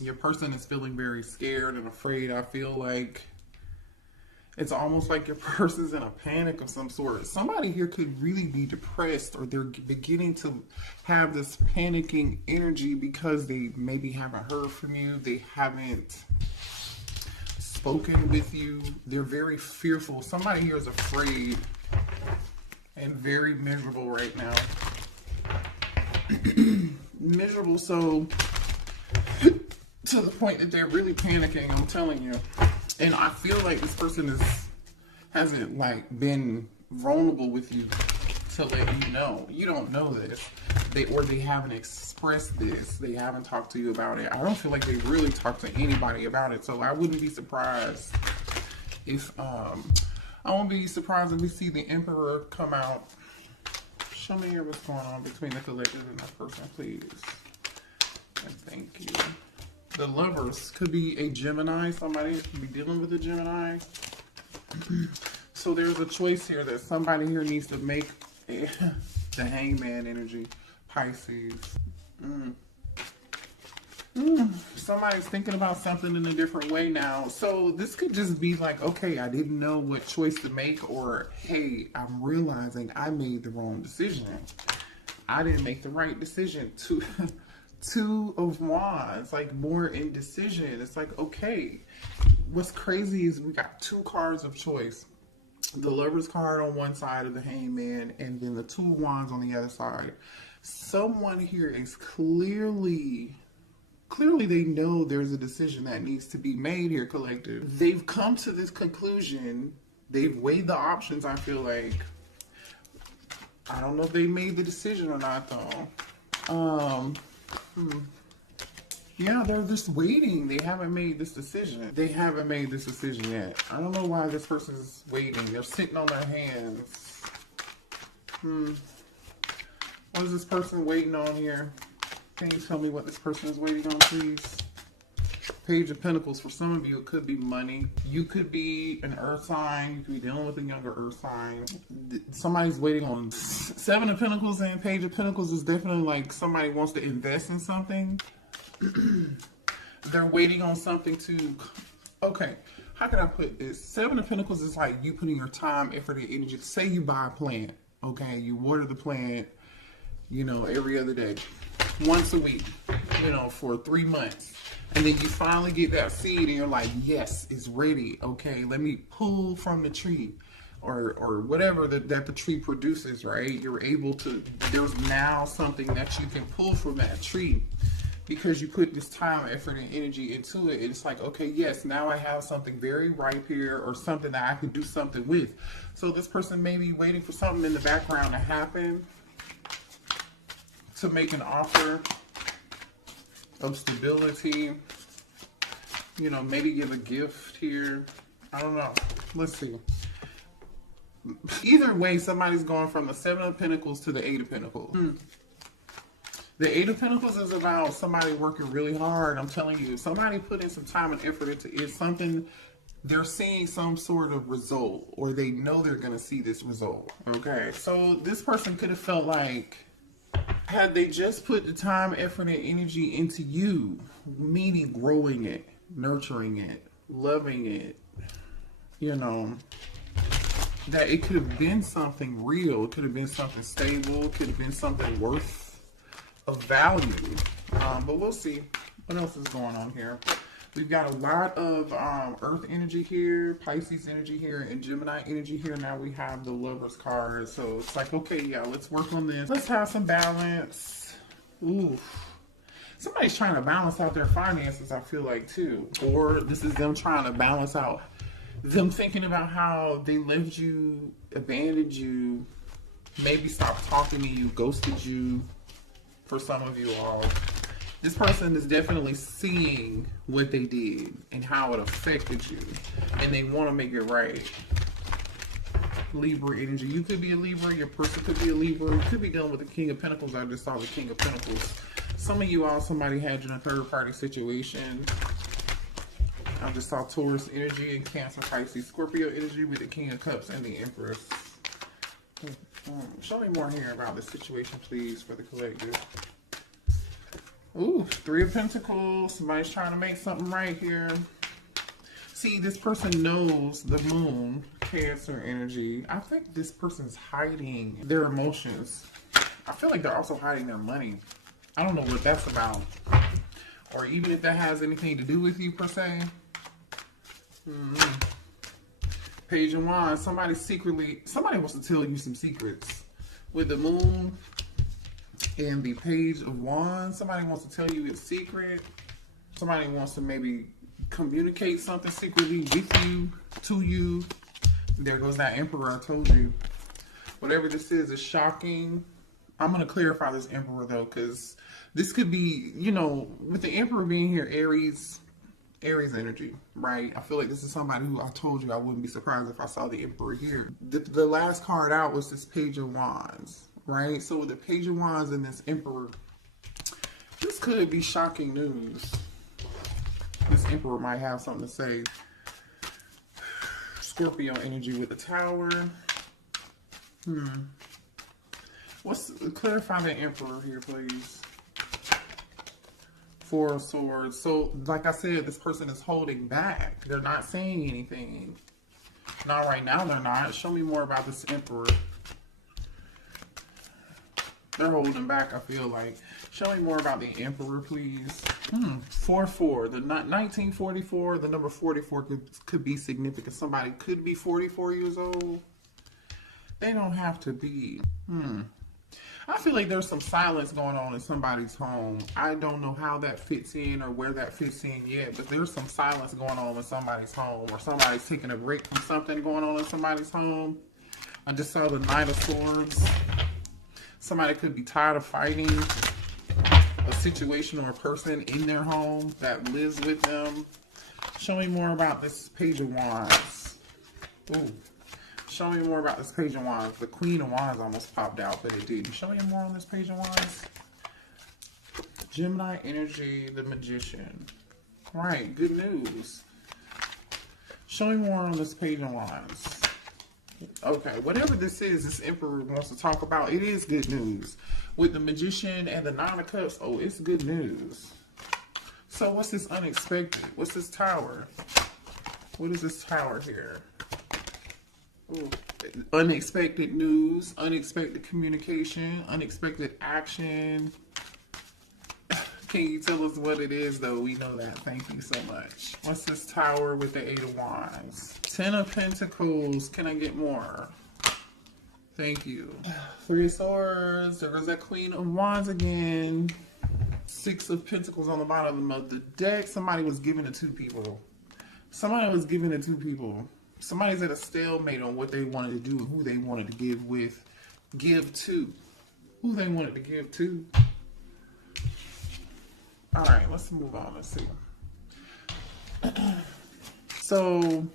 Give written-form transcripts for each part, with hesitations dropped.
Your person is feeling very scared and afraid. I feel like it's almost like your person's in a panic of some sort. Somebody here could really be depressed, or they're beginning to have this panicking energy because they maybe haven't heard from you. They haven't spoken with you. They're very fearful. Somebody here is afraid and very miserable right now. Miserable, so to the point that they're really panicking, I'm telling you. And I feel like this person hasn't like been vulnerable with you to let you know. You don't know this. They haven't expressed this. They haven't talked to you about it. I don't feel like they really talked to anybody about it. So I wouldn't be surprised if I won't be surprised if we see the Emperor come out. Show me here what's going on between the collective and that person, please. And thank you. The Lovers could be a Gemini. Somebody could be dealing with a Gemini. So there's a choice here that somebody here needs to make. The Hangman energy. Pisces. Somebody's thinking about something in a different way now. So this could just be like, okay, I didn't know what choice to make, or hey, I'm realizing I made the wrong decision. I didn't make the right decision. Two of Wands, like more indecision. It's like, okay, what's crazy is we got two cards of choice. The Lover's card on one side of the Hangman, and then the Two of Wands on the other side. Someone here is clearly they know there's a decision that needs to be made here, collective. They've come to this conclusion. They've weighed the options, I feel like. I don't know if they made the decision or not, though. Yeah, they're just waiting. They haven't made this decision. They haven't made this decision yet. I don't know why this person is waiting. They're sitting on their hands. What is this person waiting on here? Can you tell me what this person is waiting on, please? Page of Pentacles. For some of you, it could be money. You could be an earth sign. You could be dealing with a younger earth sign. Somebody's waiting on Seven of Pentacles, and Page of Pentacles is definitely like somebody wants to invest in something. They're waiting on something to... Okay, how can I put this? Seven of Pentacles is like you putting your time, effort, and energy. Say you buy a plant, okay? You water the plant, you know, every other day. Once a week, you know, for 3 months. And then you finally get that seed and you're like, yes, it's ready. Okay, let me pull from the tree or whatever that the tree produces, right? You're able to, there's now something that you can pull from that tree because you put this time, effort, and energy into it. It's like, okay, yes, now I have something very ripe here, or something that I could do something with. So this person may be waiting for something in the background to happen, to make an offer of stability, you know, maybe give a gift here. I don't know. Let's see. Either way, somebody's going from the Seven of Pentacles to the Eight of Pentacles. The Eight of Pentacles is about somebody working really hard. I'm telling you, somebody putting some time and effort into it. Something, they're seeing some sort of result, or they know they're going to see this result. Okay, so this person could have felt like, had they just put the time, effort, and energy into you, meaning growing it, nurturing it, loving it, you know, that it could have been something real. It could have been something stable. It could have been something worth of value. But we'll see what else is going on here. We've got a lot of Earth energy here, Pisces energy here, and Gemini energy here. Now we have the Lover's card. So it's like, okay, yeah, let's work on this. Let's have some balance. Ooh. Somebody's trying to balance out their finances, I feel like, too. Or this is them trying to balance out, them thinking about how they left you, abandoned you, maybe stopped talking to you, ghosted you, for some of you all. This person is definitely seeing what they did and how it affected you, and they want to make it right. Libra energy. You could be a Libra. Your person could be a Libra. You could be dealing with the King of Pentacles. I just saw the King of Pentacles. Some of you all, somebody had you in a third-party situation. I just saw Taurus energy and Cancer, Pisces, Scorpio energy with the King of Cups and the Empress. Show me more here about this situation, please, for the collective. Ooh, Three of Pentacles. Somebody's trying to make something right here. See, this person knows the moon, Cancer energy. I think this person's hiding their emotions. I feel like they're also hiding their money. I don't know what that's about. Or even if that has anything to do with you, per se. Page of Wands. Somebody wants to tell you some secrets. With the moon and the Page of Wands, somebody wants to tell you it's secret. Somebody wants to maybe communicate something secretly with you, to you. There goes that Emperor I told you. Whatever this is shocking. I'm going to clarify this Emperor though, because this could be, you know, with the Emperor being here, Aries energy, right? I feel like this is somebody who I told you I wouldn't be surprised if I saw the Emperor here. The last card out was this Page of Wands, right? So with the Page of Wands and this Emperor, this could be shocking news. This Emperor might have something to say. Scorpio energy with the Tower. Clarify the Emperor here, please. Four of Swords. So, like I said, this person is holding back. They're not saying anything. Not right now, they're not. Show me more about this Emperor. They're holding back, I feel like. Show me more about the Emperor, please. 4-4. The 1944, the number 44 could be significant. Somebody could be 44 years old. They don't have to be. I feel like there's some silence going on in somebody's home. I don't know how that fits in or where that fits in yet, but there's some silence going on in somebody's home, or somebody's taking a break from something going on in somebody's home. I just saw the Knight of Swords. Somebody could be tired of fighting a situation or a person in their home that lives with them. Show me more about this Page of Wands. Ooh. Show me more about this Page of Wands. The Queen of Wands almost popped out, but it didn't. Show me more on this Page of Wands. Gemini energy, the Magician. All right, good news. Show me more on this Page of Wands. Okay, whatever this is, this Emperor wants to talk about, it is good news. With the Magician and the Nine of Cups, oh, it's good news. So what's this unexpected? What's this Tower? What is this Tower here? Ooh. Unexpected news, unexpected communication, unexpected action. Can you tell us what it is, though? We know that. Thank you so much. What's this Tower with the Eight of Wands? Ten of Pentacles. Can I get more? Thank you. Three of Swords. There goes that Queen of Wands again. Six of Pentacles on the bottom of the deck. Somebody was giving it to people. Somebody was giving it to people. Somebody's at a stalemate on what they wanted to do and who they wanted to give to. Who they wanted to give to. All right, let's move on. Let's see. So,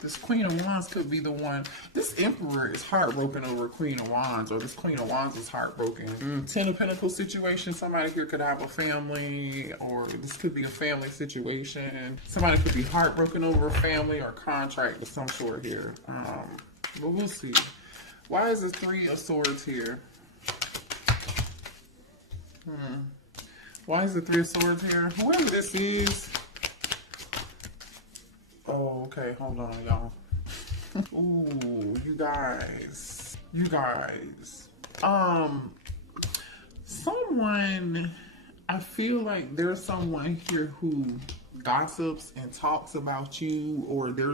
this Queen of Wands could be the one. This Emperor is heartbroken over Queen of Wands, or this Queen of Wands is heartbroken. Ten of Pentacles situation. Somebody here could have a family, or this could be a family situation. Somebody could be heartbroken over a family or contract of some sort here. But we'll see. Why is the Three of Swords here? Why is the Three of Swords here? Whoever this is. Oh, okay. Hold on, y'all. Ooh, you guys. Someone, I feel like there's someone here who gossips and talks about you, or there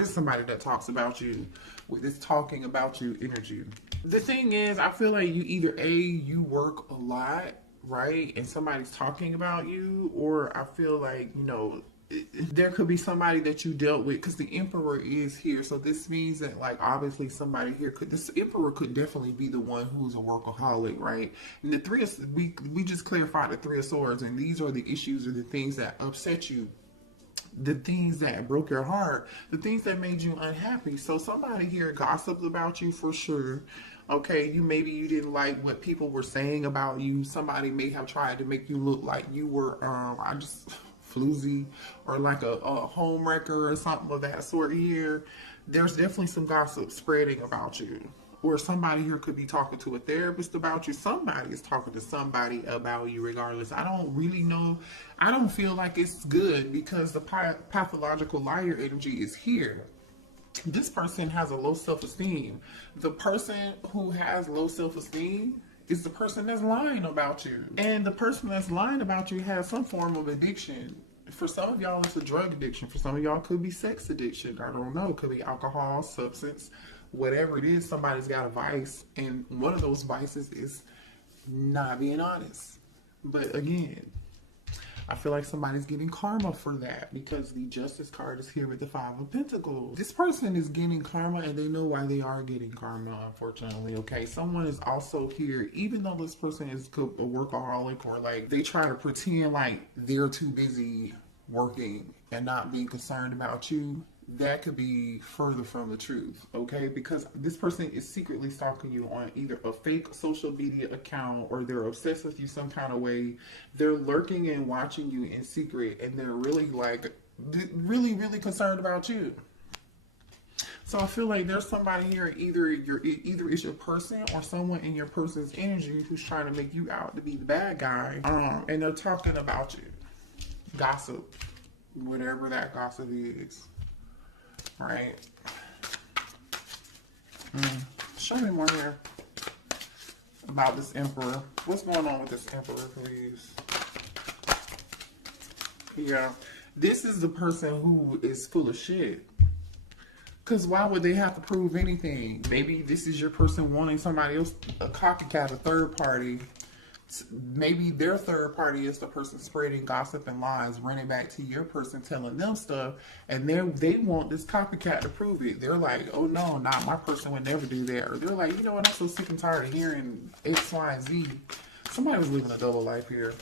is somebody that talks about you with this talking about you energy. The thing is, I feel like you either you work a lot, right, and somebody's talking about you, or I feel like, you know, there could be somebody that you dealt with, because the Emperor is here. So this means that, like, obviously somebody here this Emperor could definitely be the one who's a workaholic, right? And the Three of, we just clarified the Three of Swords, and these are the issues or the things that upset you, the things that broke your heart, the things that made you unhappy. So somebody here gossips about you for sure. Okay, maybe you didn't like what people were saying about you. Somebody may have tried to make you look like you were floozy, or like a home wrecker or something of that sort here. There's definitely some gossip spreading about you. or somebody here could be talking to a therapist about you. Somebody is talking to somebody about you regardless. I don't really know. I don't feel like it's good because the pathological liar energy is here. This person has a low self-esteem. The person who has low self-esteem is the person that's lying about you. And the person that's lying about you has some form of addiction. For some of y'all, it's a drug addiction. For some of y'all, it could be sex addiction. I don't know. It could be alcohol, substance, whatever it is. Somebody's got a vice. And one of those vices is not being honest. But again, I feel like somebody's getting karma for that because the Justice card is here with the Five of Pentacles. This person is getting karma and they know why they are getting karma, unfortunately, okay? Someone is also here, even though this person is a workaholic or like they try to pretend like they're too busy working and not being concerned about you, that could be further from the truth, okay? Because this person is secretly stalking you on either a fake social media account or they're obsessed with you some kind of way. They're lurking and watching you in secret and they're really like, really concerned about you. So I feel like there's somebody here, either it's your person or someone in your person's energy who's trying to make you out to be the bad guy. And they're talking about you. Gossip. Whatever that gossip is. Right. Show me more here about this Emperor. What's going on with this Emperor, please? Yeah. This is the person who is full of shit. Because why would they have to prove anything? Maybe this is your person wanting somebody else, a copycat, a third party. Maybe their third party is the person spreading gossip and lies, running back to your person, telling them stuff, and they want this copycat to prove it. They're like, oh no, not my person would never do that. Or they're like, you know what, I'm so sick and tired of hearing X, Y, and Z. Somebody was living a double life here.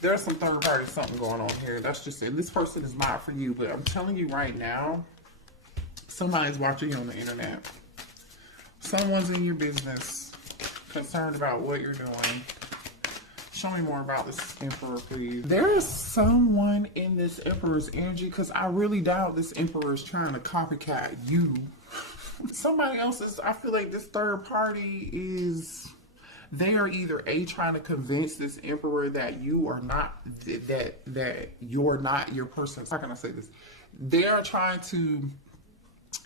There's some third party something going on here. That's just it. This person is not for you, but I'm telling you right now, somebody's watching you on the internet. Someone's in your business. Concerned about what you're doing. Show me more about this Emperor, please. There is someone in this Emperor's energy because I really doubt this Emperor is trying to copycat you. Somebody else is, I feel like this third party is, they are either trying to convince this Emperor that you are not, that you're not your person. How can I say this? They are trying to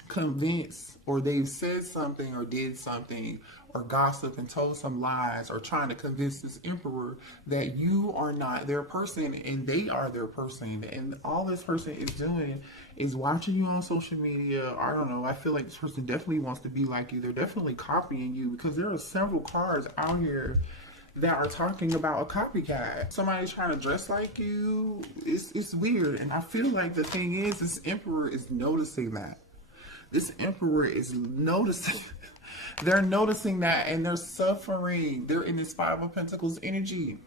convince, or they've said something or did something or gossip and told some lies or trying to convince this Emperor that you are not their person and they are their person. And all this person is doing is watching you on social media. I don't know. I feel like this person definitely wants to be like you. They're definitely copying you because there are several cards out here that are talking about a copycat. Somebody's trying to dress like you. It's weird. And I feel like the thing is, this Emperor is noticing that. This Emperor is noticing. They're noticing that and they're suffering. They're in this Five of Pentacles energy.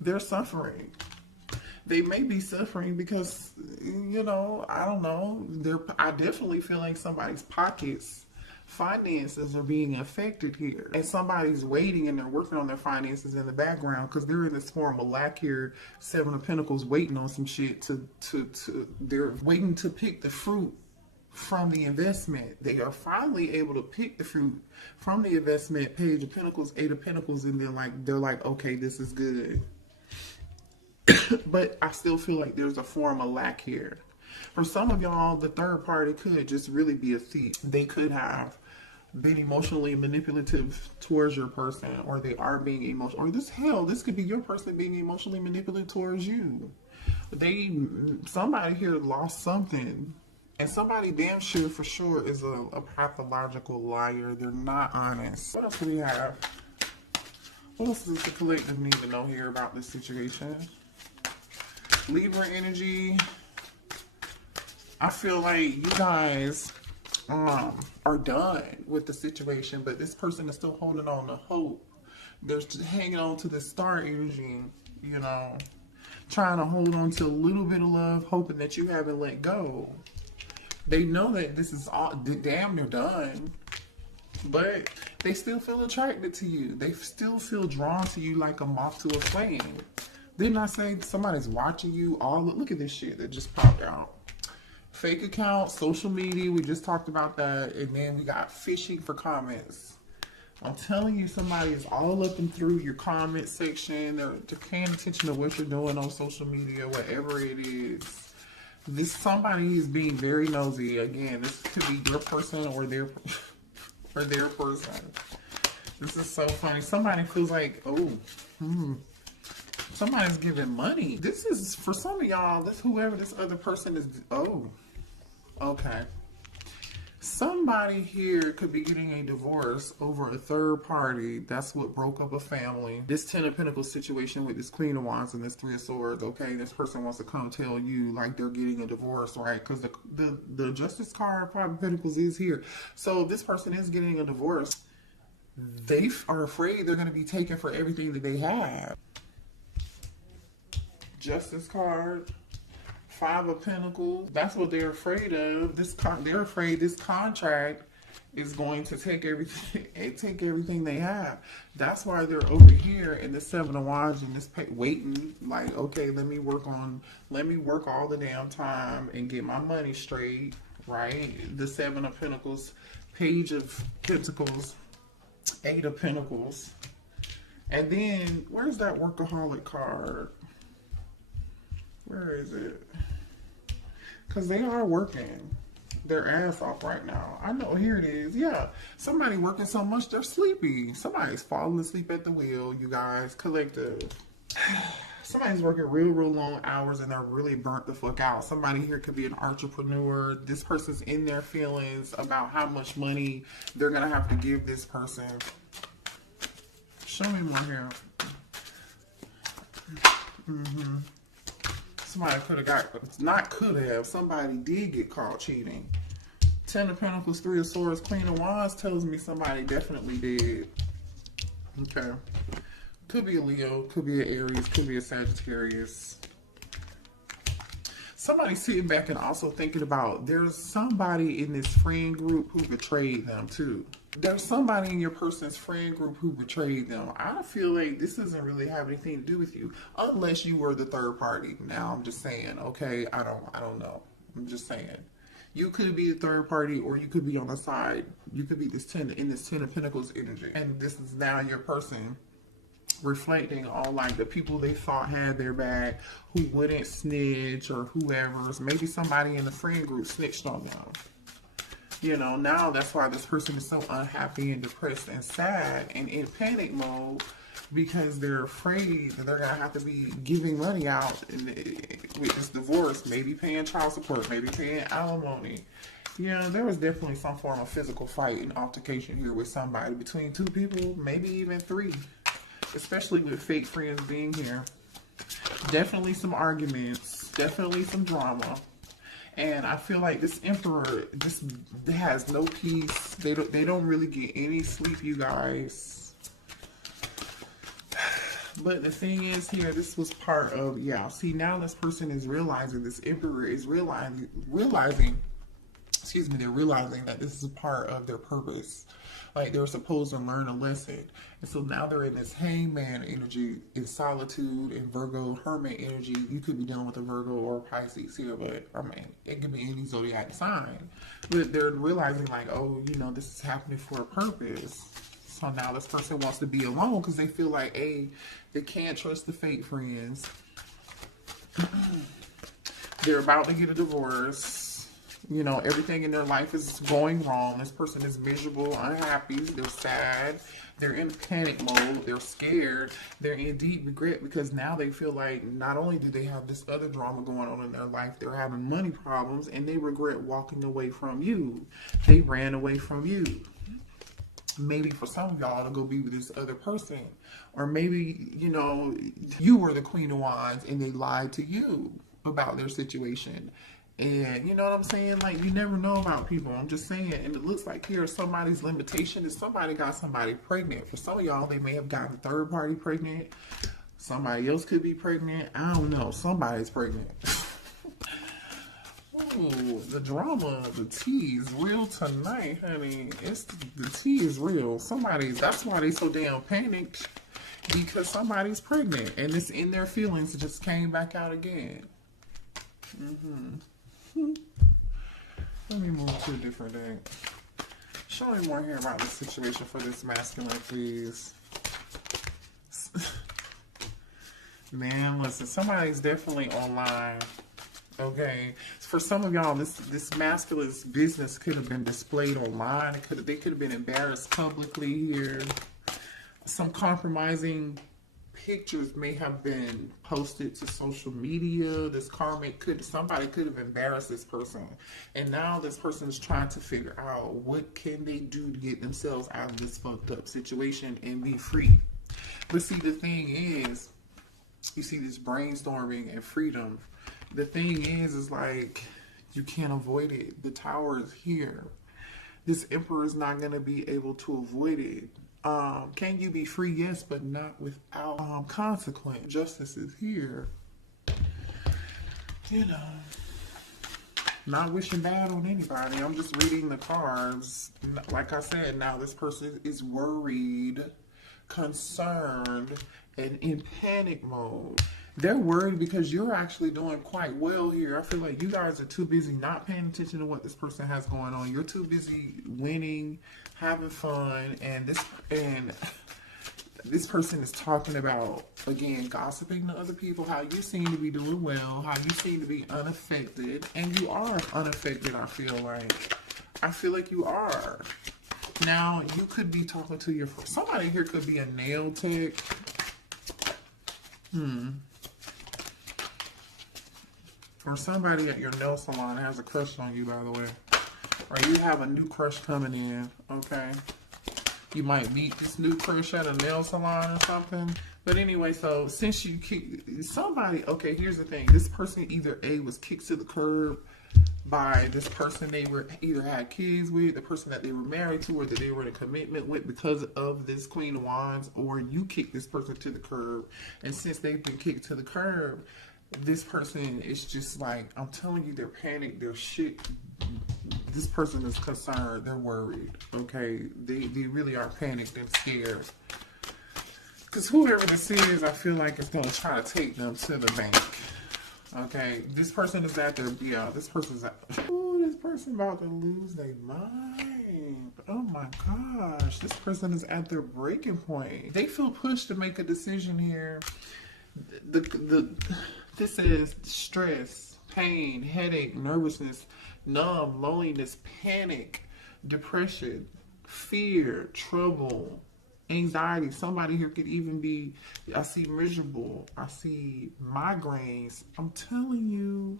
They're suffering. They may be suffering because, you know, I don't know. I definitely feel like somebody's pockets, finances are being affected here. And somebody's waiting and they're working on their finances in the background because they're in this form of lack here. Seven of Pentacles waiting on some shit they're waiting to pick the fruit from the investment. They are finally able to pick the fruit from the investment. Page of Pentacles, Eight of Pentacles, and they're like, okay, this is good. But I still feel like there's a form of lack here. For some of y'all, the third party could just really be a thief. They could have been emotionally manipulative towards your person, or they are being emotional, or this could be your person being emotionally manipulative towards you. Somebody here lost something. And somebody damn sure for sure is a pathological liar. They're not honest. What else do we have? What else does the collective need to know here about this situation? Libra energy. I feel like you guys are done with the situation, but this person is still holding on to hope. They're just hanging on to the star energy, you know, trying to hold on to a little bit of love, hoping that you haven't let go. They know that this is all damn near done, but they still feel attracted to you. They still feel drawn to you like a moth to a flame. Didn't I say somebody's watching you? Look at this shit that just popped out. fake accounts, social media. We just talked about that. And then we got phishing for comments. I'm telling you, somebody is all up and through your comment section. They're paying attention to what you're doing on social media, whatever it is. This somebody is being very nosy. Again, this could be your person or their person. This is so funny. Somebody feels like, somebody's giving money. This is for some of y'all. This whoever this other person is. Oh, okay. Somebody here could be getting a divorce over a third party. That's what broke up a family. This Ten of Pentacles situation with this Queen of Wands and this Three of Swords. Okay, this person wants to come tell you like they're getting a divorce, right? Because the Justice card, Five of Pentacles, is here. So this person is getting a divorce. They are afraid they're going to be taken for everything that they have. Justice card. Five of Pentacles. That's what they're afraid of. They're afraid this contract is going to take everything they have. That's why they're over here in the Seven of Wands and this waiting. Like, okay, let me work all the damn time and get my money straight. Right? The Seven of Pentacles, Page of Pentacles, Eight of Pentacles, and then where's that workaholic card? Where is it? Because they are working their ass off right now. I know, here it is. Yeah, somebody working so much they're sleepy. Somebody's falling asleep at the wheel, you guys. Collective. Somebody's working real long hours and they're really burnt the fuck out. Somebody here could be an entrepreneur. This person's in their feelings about how much money they're going to have to give this person. Show me more here. Somebody somebody did get caught cheating. Ten of Pentacles, Three of Swords, Queen of Wands tells me somebody definitely did. Okay. Could be a Leo, could be an Aries, could be a Sagittarius. Somebody sitting back and also thinking about there's somebody in this friend group who betrayed them too. There's somebody in your person's friend group who betrayed them. I feel like this doesn't really have anything to do with you unless you were the third party. Now I'm just saying, okay, I don't know. I'm just saying. You could be the third party or you could be on the side. You could be this Ten of Pentacles energy. And this is now your person reflecting on like the people they thought had their back, who wouldn't snitch or whoever's. Maybe somebody in the friend group snitched on them. You know, now that's why this person is so unhappy and depressed and sad and in panic mode because they're afraid that they're going to have to be giving money out with this divorce, maybe paying child support, maybe paying alimony. Yeah, there was definitely some form of physical fight and altercation here with somebody, between two people, maybe even three, especially with fake friends being here. Definitely some arguments, definitely some drama. And I feel like this Emperor just has no peace. They don't really get any sleep, you guys. But the thing is here, this was part of, yeah. See, now this person is realizing, this Emperor is realizing, they're realizing that this is a part of their purpose. Like they're supposed to learn a lesson. And so now they're in this hangman energy, in solitude, in Virgo, hermit energy. You could be dealing with a Virgo or a Pisces here, but I mean, it could be any zodiac sign. But they're realizing like, oh, you know, this is happening for a purpose. So now this person wants to be alone because they feel like, hey, they can't trust the fake friends. They're about to get a divorce. You know, everything in their life is going wrong. This person is miserable, unhappy, they're sad, they're in panic mode, they're scared, they're in deep regret because now they feel like not only do they have this other drama going on in their life, they're having money problems and they regret walking away from you. They ran away from you. Maybe for some of y'all to go be with this other person. Or maybe, you know, you were the Queen of Wands and they lied to you about their situation. And you know what I'm saying? Like, you never know about people. I'm just saying. And it looks like here somebody's limitation is somebody got somebody pregnant. For some of y'all, they may have gotten a third party pregnant. Somebody else could be pregnant. I don't know. Somebody's pregnant. Ooh, the drama, the tea is real tonight, honey. The tea is real. That's why they so damn panicked. Because somebody's pregnant. And it's in their feelings. It just came back out again. Let me move to a different deck. Show me more here about the situation for this masculine, please. Man, listen, somebody's definitely online. Okay, for some of y'all, this masculine's business could have been displayed online. They could have been embarrassed publicly here. Some compromising pictures may have been posted to social media. Somebody could have embarrassed this person, and now this person is trying to figure out what can they do to get themselves out of this fucked up situation and be free. But see, the thing is, you see this brainstorming and freedom. The thing is like, you can't avoid it. The Tower is here. This Emperor is not going to be able to avoid it. Can you be free? Yes, but not without consequence. Justice is here. You know, not wishing bad on anybody. I'm just reading the cards. Like I said, now this person is worried, concerned, and in panic mode. They're worried because you're actually doing quite well here. I feel like you guys are too busy not paying attention to what this person has going on. You're too busy winning, having fun, and this person is talking about, again, gossiping to other people, how you seem to be doing well, how you seem to be unaffected, and you are unaffected, I feel like. I feel like you are. Now, you could be talking to somebody here could be a nail tech. Or somebody at your nail salon has a crush on you, by the way. Or you have a new crush coming in, okay? You might meet this new crush at a nail salon or something. But anyway, so since you okay, here's the thing. This person either A, was kicked to the curb by this person they were either had kids with, the person that they were married to, or that they were in a commitment with because of this Queen of Wands, or you kicked this person to the curb. And since they've been kicked to the curb, this person is just like, I'm telling you, they're panicked, they're shit. This person is concerned, they're worried, okay? They really are panicked and scared. Because whoever this is, I feel like is going to try to take them to the bank. Okay, this person is at their, this person's at, this person about to lose their mind. Oh my gosh, this person is at their breaking point. They feel pushed to make a decision here. This is stress, pain, headache, nervousness, numb, loneliness, panic, depression, fear, trouble, anxiety. Somebody here could even be, I see miserable, I see migraines. I'm telling you,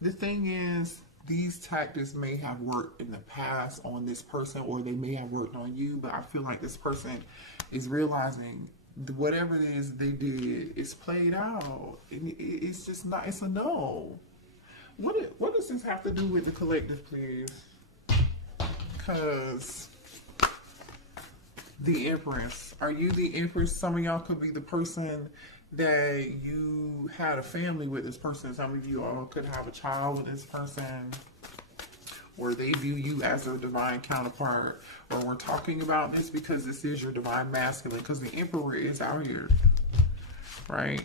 the thing is, these tactics may have worked in the past on this person, or they may have worked on you, but I feel like this person is realizing whatever it is they did is played out. It's just not, it's a no. What does this have to do with the collective, please? Because the Empress. Are you the Empress? Some of y'all could be the person that you had a family with this person. Some of you all could have a child with this person, or they view you as their divine counterpart, or we're talking about this because this is your divine masculine, because the Emperor is out here, right?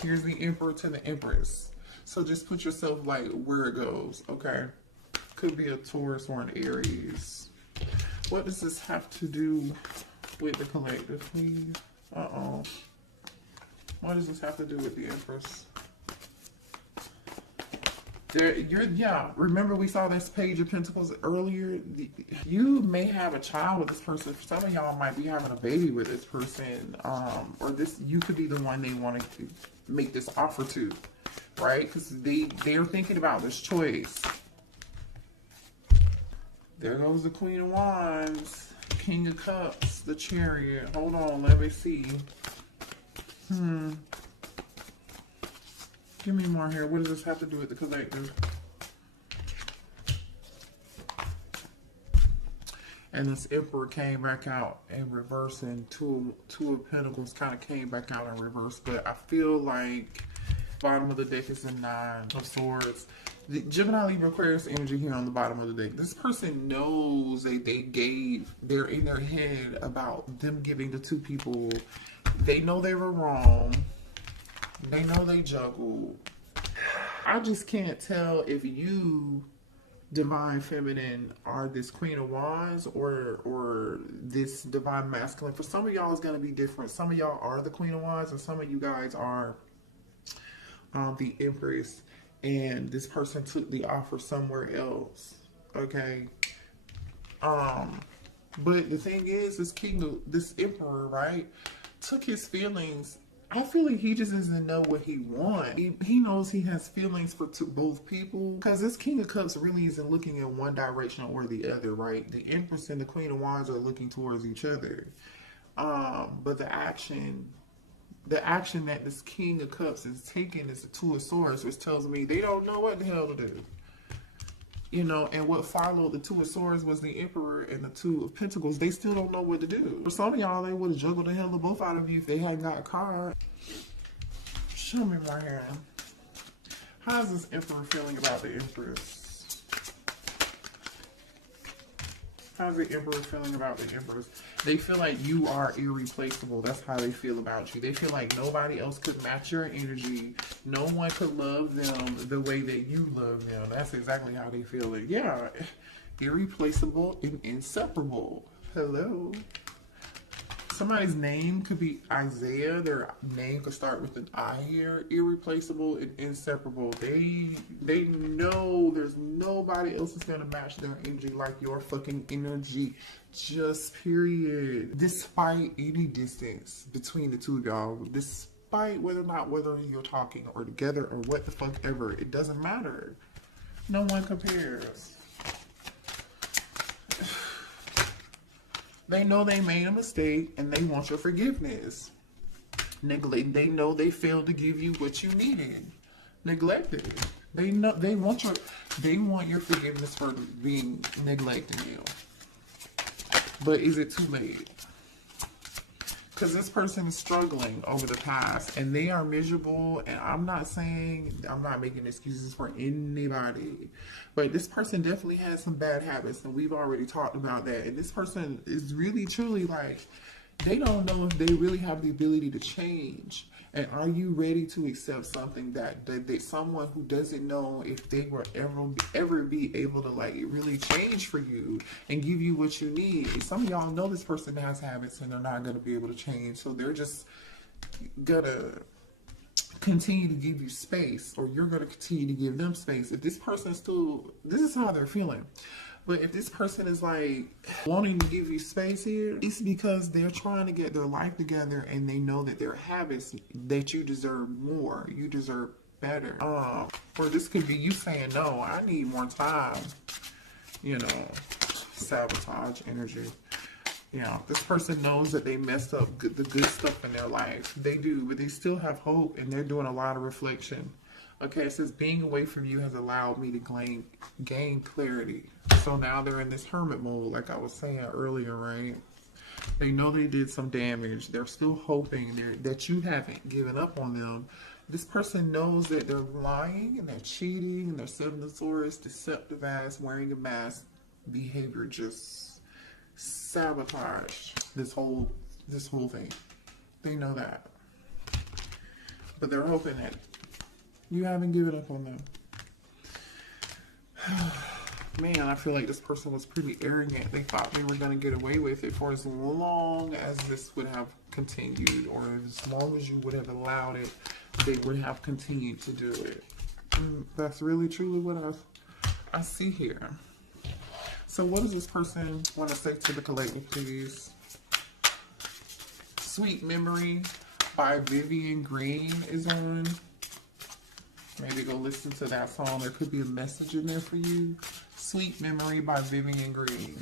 Here's the Emperor to the Empress. So just put yourself like where it goes, okay? Could be a Taurus or an Aries. What does this have to do with the collective, please? Uh-oh. What does this have to do with the Empress? Remember we saw this Page of Pentacles earlier? You may have a child with this person. Some of y'all might be having a baby with this person. Or you could be the one they want to make this offer to, right? Because they're thinking about this choice. There goes the Queen of Wands, King of Cups, the Chariot. Hold on, let me see. Give me more here. What does this have to do with the collective? And this Emperor came back out in reverse, and two of Pentacles kind of came back out in reverse. But I feel like bottom of the deck is the Nine of Swords. The Gemini, Libra, Aquarius energy here on the bottom of the deck. This person knows they're in their head about them giving to two people. They know they were wrong. They know they juggled. I just can't tell if you, divine feminine, are this Queen of Wands or this divine masculine. For some of y'all, it's going to be different. Some of y'all are the Queen of Wands, and some of you guys are the Empress, and this person took the offer somewhere else. Okay. But the thing is, this king, this emperor, right, took his feelings. I feel like he just doesn't know what he wants. He knows he has feelings for both people. Because this King of Cups really isn't looking in one direction or the other, right? The Empress and the Queen of Wands are looking towards each other. But the action that this King of Cups is taking is the Two of Swords, which tells me they don't know what the hell to do. You know, and what followed the Two of Swords was the Emperor and the Two of Pentacles. They still don't know what to do. For some of y'all, they would have juggled the hell of both out of you if they hadn't got a card. Show me my hand. How's this Emperor feeling about the Empress? How's the Emperor feeling about the Empress? They feel like you are irreplaceable. That's how they feel about you. They feel like nobody else could match your energy. No one could love them the way that you love them. That's exactly how they feel it. Yeah, irreplaceable and inseparable. Hello. Somebody's name could be Isaiah. Their name could start with an I here. Irreplaceable and inseparable. They know there's nobody else that's gonna match their energy like your fucking energy. Just period. Despite any distance between the two of y'all, despite whether you're talking or together or what the fuck ever, it doesn't matter. No one compares. They know they made a mistake and they want your forgiveness. They know they failed to give you what you needed. Neglected. They know they want your forgiveness for being neglecting you. But is it too late? Because this person is struggling over the past and they are miserable. And I'm not making excuses for anybody. But this person definitely has some bad habits. And we've already talked about that. And this person is really, truly like, they don't know if they really have the ability to change. And are you ready to accept something that someone who doesn't know if they will ever be able to like really change for you and give you what you need? Some of y'all know this person has habits and they're not going to be able to change. So they're just gonna continue to give you space, or you're going to continue to give them space. If this person this is how they're feeling. But if this person is like wanting to give you space here, it's because they're trying to get their life together and they know that their habits, that you deserve more. You deserve better. Or this could be you saying, no, I need more time. You know, sabotage energy. Yeah, this person knows that they messed up the good stuff in their life. They do, but they still have hope and they're doing a lot of reflection. Okay, it says being away from you has allowed me to gain clarity. So now they're in this hermit mode, like I was saying earlier, right? They know they did some damage. They're still hoping that you haven't given up on them. This person knows that they're lying and they're cheating and they're Seven of Swords, deceptive ass, wearing a mask behavior, just sabotage this whole thing. They know that. But they're hoping that you haven't given up on them. Man, I feel like this person was pretty arrogant. They thought they were going to get away with it for as long as this would have continued, or as long as you would have allowed it, they would have continued to do it. And that's really truly what I see here. So what does this person want to say to the collective, please? Sweet Memory by Vivian Green is on. Maybe go listen to that song. There could be a message in there for you. Sweet Memory by Vivian Green.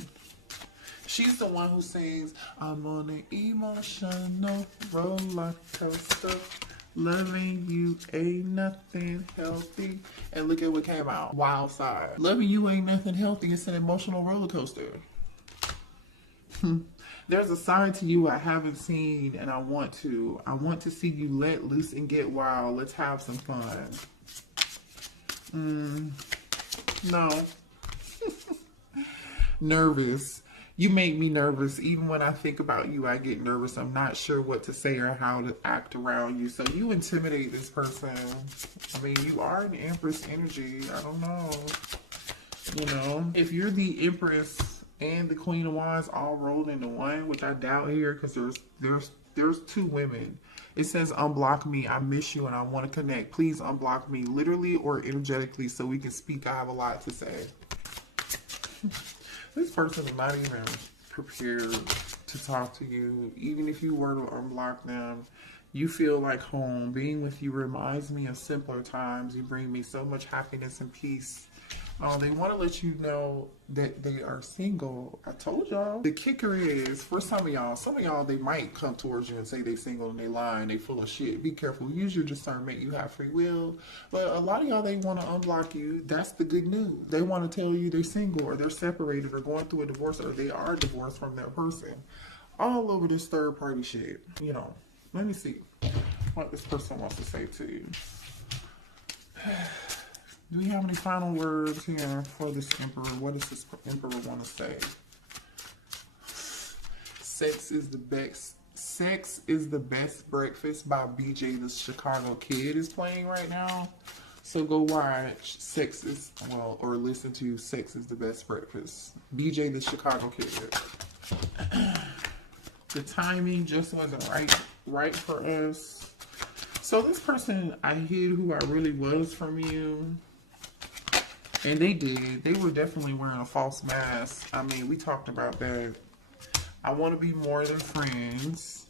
She's the one who sings, I'm on an emotional roller coaster. Loving you ain't nothing healthy. And look at what came out. Wild Side. Loving you ain't nothing healthy. It's an emotional roller coaster. There's a side to you I haven't seen and I want to. I want to see you let loose and get wild. Let's have some fun. No. Nervous. You make me nervous. Even when I think about you, I get nervous. I'm not sure what to say or how to act around you. So you intimidate this person. I mean, you are an Empress energy. I don't know. You know, if you're the Empress and the Queen of Wands all rolled into one, which I doubt here, because there's two women. It says unblock me. I miss you and I want to connect. Please unblock me, literally or energetically, so we can speak. I have a lot to say. This person is not even prepared to talk to you. Even if you were to unblock them, you feel like home. Being with you reminds me of simpler times. You bring me so much happiness and peace. They want to let you know that they are single. I told y'all. The kicker is, for some of y'all, they might come towards you and say they single and they lying, they full of shit. Be careful. Use your discernment. You have free will. But a lot of y'all, they want to unblock you. That's the good news. They want to tell you they're single or they're separated or going through a divorce or they are divorced from that person. All over this third party shit. You know, let me see what this person wants to say to you. Do we have any final words here for this Emperor? What does this Emperor want to say? Sex is the best breakfast by BJ the Chicago Kid is playing right now. So go watch or listen to Sex is the Best Breakfast. BJ the Chicago Kid. The timing just wasn't right for us. So this person, I hid who I really was from you. And they did. They were definitely wearing a false mask. I mean, we talked about that. I want to be more than friends.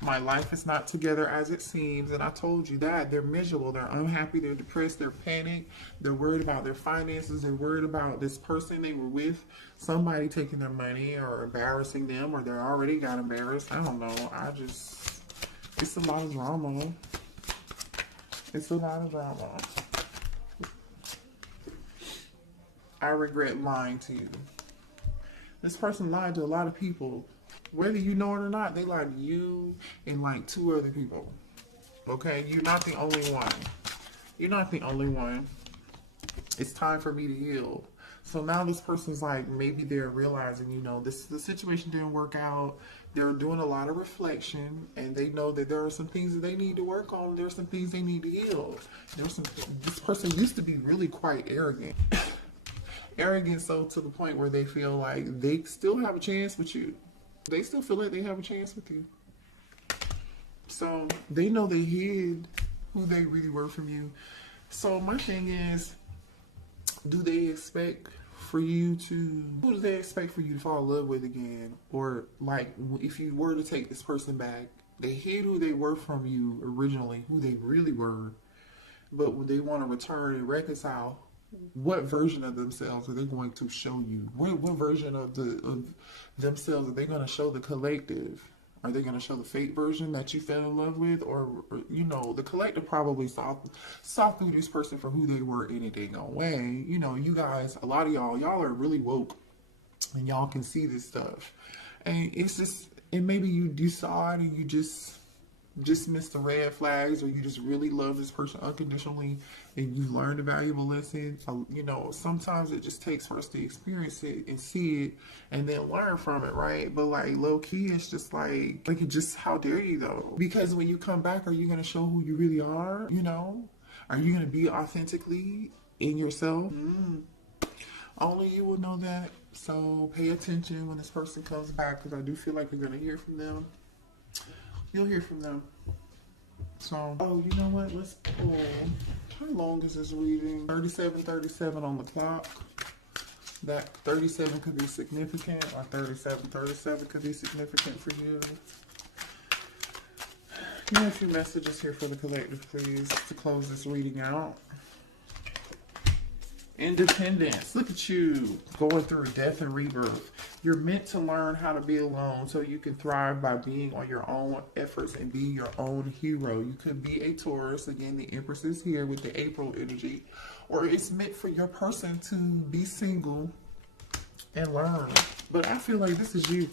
My life is not together as it seems. And I told you that. They're miserable. They're unhappy. They're depressed. They're panicked. They're worried about their finances. They're worried about this person they were with. Somebody taking their money or embarrassing them. Or they already got embarrassed. I don't know. It's a lot of drama. It's a lot of drama. I regret lying to you. This person lied to a lot of people. Whether you know it or not, they lied to you and like 2 other people. Okay? You're not the only one. You're not the only one. It's time for me to heal. So now this person's like, maybe they're realizing, you know, the situation didn't work out. They're doing a lot of reflection, and they know that there are some things that they need to work on. There's some things they need to heal. This person used to be really quite arrogant. Arrogant so to the point where they feel like they still have a chance with you. They still feel like they have a chance with you. So they know they hid who they really were from you. So my thing is, who do they expect for you to fall in love with again? Or like, if you were to take this person back, they hid who they were from you originally, who they really were. But when they want to return and reconcile, what version of themselves are they going to show you? What version of themselves are they going to show the collective? Are they going to show the fake version that you fell in love with? Or you know, the collective probably saw through this person for who they were any dang way. You know, you guys, a lot of y'all are really woke. And y'all can see this stuff. And it's just, and maybe you saw it and you just missed the red flags, or you just really love this person unconditionally and you learned a valuable lesson. You know, sometimes it just takes for us to experience it and see it and then learn from it, right? But like low key, it's just like just how dare you though? Because when you come back, are you going to show who you really are? You know, are you going to be authentically in yourself? Only you will know that. So pay attention when this person comes back, because I do feel like you're going to hear from them. You'll hear from them. So, oh, you know what? Let's pull. How long is this reading? 37 on the clock. That 37 could be significant, or 37 could be significant for you. Give me a few messages here for the collective, please, to close this reading out. Independence. Look at you going through death and rebirth. You're meant to learn how to be alone so you can thrive by being on your own efforts and be your own hero. You could be a Taurus. Again, the Empress is here with the April energy. Or it's meant for your person to be single and learn. But I feel like this is you.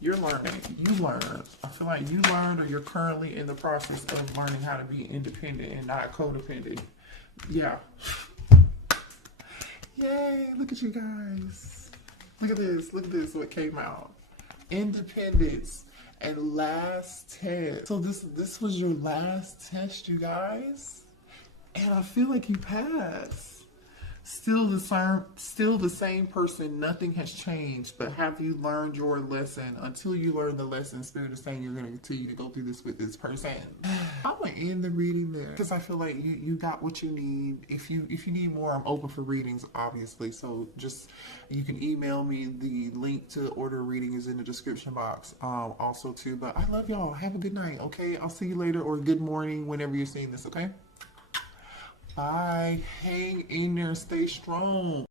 You're learning. You learn. I feel like you learned, or you're currently in the process of learning how to be independent and not codependent. Yeah. Yay, look at you guys. Look at this. Look at this. What came out? Independence and last test. So this was your last test, you guys, and I feel like you passed. Still the same person. Nothing has changed. But have you learned your lesson? Until you learn the lesson, Spirit is saying you're going to continue to go through this with this person. I'm going to end the reading there because I feel like you got what you need. If you need more, I'm open for readings, obviously. So just, you can email me. The link to order a reading is in the description box also too. But I love y'all. Have a good night, okay? I'll see you later, or good morning whenever you're seeing this, okay? Bye. Hang in there. Stay strong.